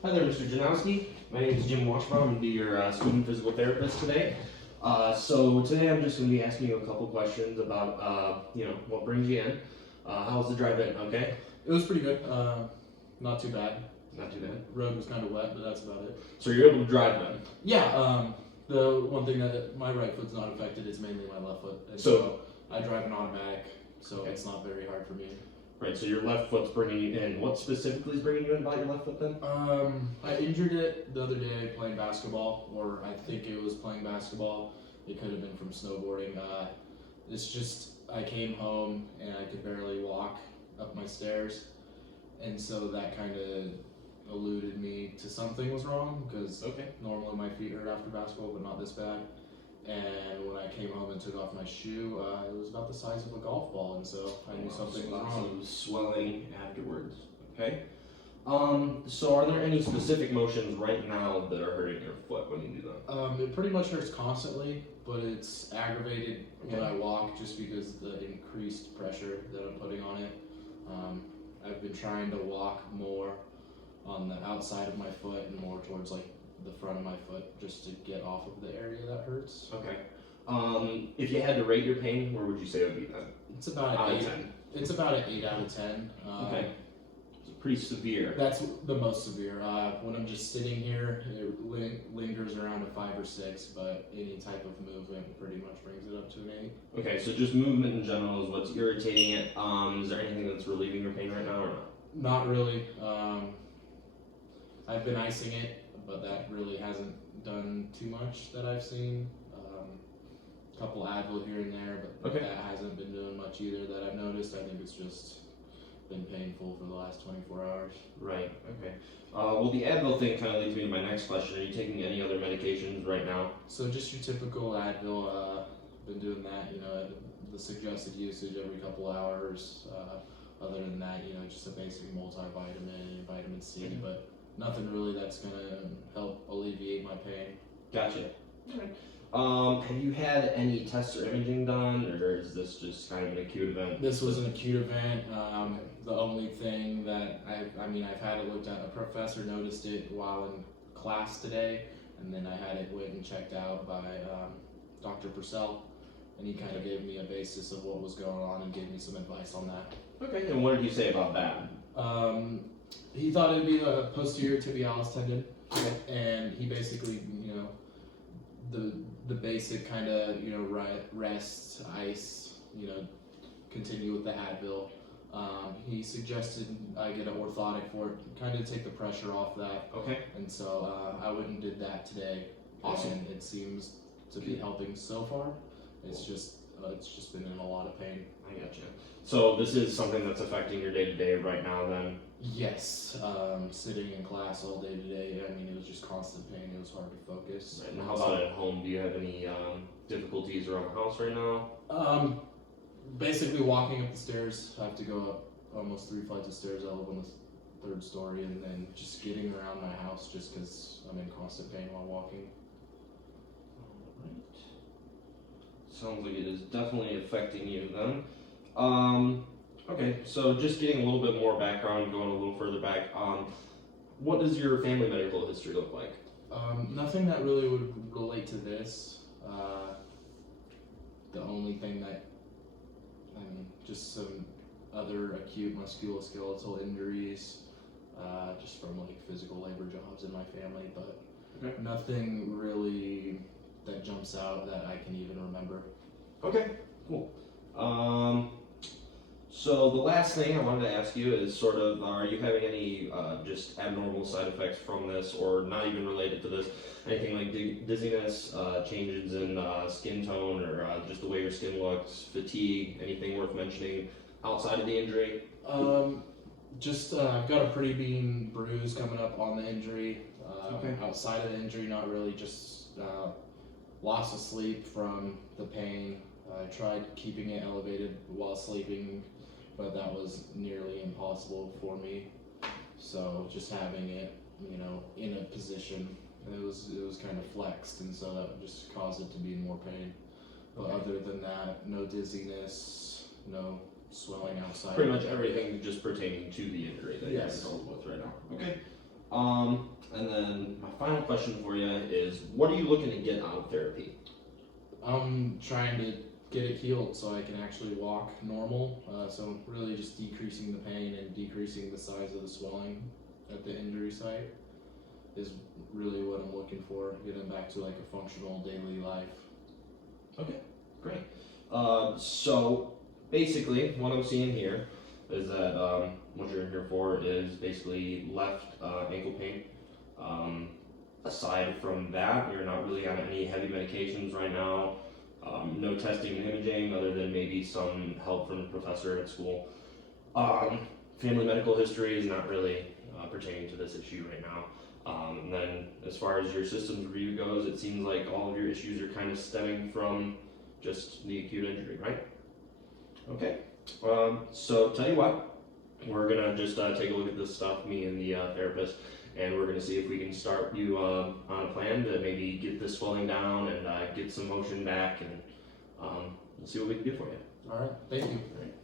Hi there, Mr. Janowski. My name is Jim Washbaum. I'm going to be your student physical therapist today. So today I'm just going to be asking you a couple questions about, what brings you in. How was the drive in? Okay? It was pretty good. Not too bad. Not too bad. Road was kind of wet, but that's about it. So you're able to drive then? Yeah. The one thing that my right foot's not affected is mainly my left foot. And so I drive an automatic, so it's not very hard for me. Right, so your left foot's bringing you in. What specifically is bringing you in about your left foot then? I injured it the other day playing basketball, or I think it was playing basketball. It could have been from snowboarding. It's just I came home and I could barely walk up my stairs, and so that kind of alluded me to something was wrong because normally my feet hurt after basketball, but not this bad. And when I came home and took off my shoe, it was about the size of a golf ball, and so I knew something was wrong. Some swelling afterwards. Okay. So are there any specific motions right now that are hurting your foot when you do that? It pretty much hurts constantly, but it's aggravated when I walk just because the increased pressure that I'm putting on it. I've been trying to walk more on the outside of my foot and more towards like the front of my foot just to get off of the area that hurts. Okay. If you had to rate your pain, where would you say it would be then? It's about Out an of 8. 10. It's about an 8 out of 10. Okay. It's pretty severe. That's the most severe. When I'm just sitting here, it lingers around a 5 or 6, but any type of movement pretty much brings it up to an 8. Okay, so just movement in general is what's irritating it. Is there anything that's relieving your pain right now or not? Not really. I've been icing it, but that really hasn't done too much that I've seen. A couple Advil here and there, but that hasn't been doing much either that I've noticed. I think it's just been painful for the last 24 hours. Right, okay. Well, the Advil thing kind of leads me to my next question. Are you taking any other medications right now? So just your typical Advil, been doing that, the suggested usage every couple hours. Other than that, just a basic multivitamin, vitamin C, but nothing really that's gonna help alleviate my pain. Gotcha. Alright. Have you had any tests or imaging done, or is this just kind of an acute event? This was an acute event. The only thing that I've had it looked at. A professor noticed it while in class today, and then I had it went and checked out by Dr. Purcell, and he kind of gave me a basis of what was going on and gave me some advice on that. Okay, and what did he say about that? He thought it'd be a posterior tibialis tendon, and he basically, the basic kind of, rest, ice, continue with the Advil. He suggested I get an orthotic for it, kind of take the pressure off that. Okay. And so I went and did that today. Awesome. And it seems to be helping so far. It's just been in a lot of pain. I gotcha. So this is something that's affecting your day-to-day right now then? Yes, sitting in class all day today, it was just constant pain. It was hard to focus. Right. And how about at home? Do you have any difficulties around the house right now? Basically walking up the stairs. I have to go up almost 3 flights of stairs. I live on the 3rd story, and then just getting around my house just because I'm in constant pain while walking. Alright. Sounds like it is definitely affecting you then. Okay, so just getting a little bit more background, going a little further back, what does your family medical history look like? Nothing that really would relate to this. The only thing that, just some other acute musculoskeletal injuries, just from like physical labor jobs in my family, but nothing really that jumps out that I can even remember. Okay, cool. So the last thing I wanted to ask you is sort of, are you having any just abnormal side effects from this, or not even related to this? Anything like dizziness, changes in skin tone, or just the way your skin looks, fatigue, anything worth mentioning outside of the injury? I've got a pretty mean bruise coming up on the injury. Outside of the injury, not really, just loss of sleep from the pain. I tried keeping it elevated while sleeping, but that was nearly impossible for me. So just having it, in a position, and it was kind of flexed, and so that just caused it to be in more pain. But other than that, no dizziness, no swelling outside. Pretty much everything just pertaining to the injury that Yes. you're involved with right now. Okay. And then my final question for you is, what are you looking to get out of therapy? I'm trying to get it healed so I can actually walk normal. So really just decreasing the pain and decreasing the size of the swelling at the injury site is really what I'm looking for. Getting back to like a functional daily life. Great. So basically, what I'm seeing here is that what you're here for is basically left ankle pain. Aside from that, you're not really on any heavy medications right now. No testing and imaging, other than maybe some help from the professor at school. Family medical history is not really pertaining to this issue right now. And then, as far as your systems review goes, it seems like all of your issues are kind of stemming from just the acute injury, right? Okay. So tell you what, we're gonna just take a look at this stuff, me and the therapist, and we're gonna see if we can start you on a plan to maybe get this swelling down and get some motion back, and we'll see what we can do for you. All right, thank you. All right.